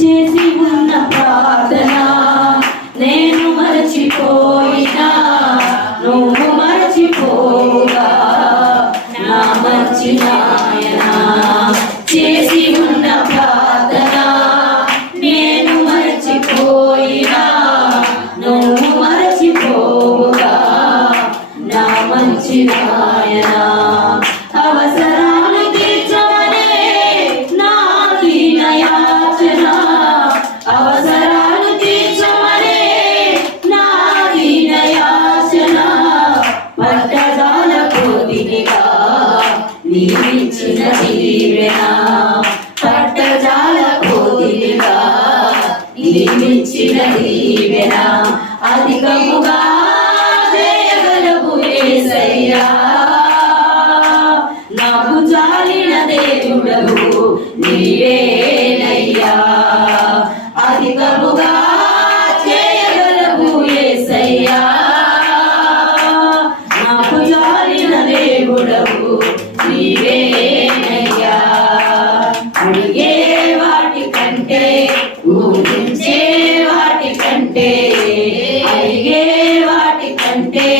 చేసి ఉన్న ప్రార్థన నేను మరచిపోయినా నువ్వు మరచిపోగా నా మంచి నాయనా. చేసి ఉన్న ప్రార్థన నేను మరచిపోయినా నువ్వు మరచిపోగా నా మంచి నాయనా. అవసరాలు తీర్చమనే నా దీన యాచన, అవసరాలు తీర్చమనే నా దీన యాచన. పట్టజాల కోతినిగా నీవిచ్చిన దీవెన, పట్టజాల కోతినిగా నీవిచ్చిన దీవెన. అధికముగా చేయగలవు యేసయ్యా, నాకు చాలిన దేవుడవు నీవేనయ్యా. అధికముగా చేయగలవు యేసయ్యా, నాకు చాలిన దేవుడవు నీవేనయ్యా. అడిగే వాటి కంటే ఊహించే వాటి కంటే, అడిగే వాటి కంటే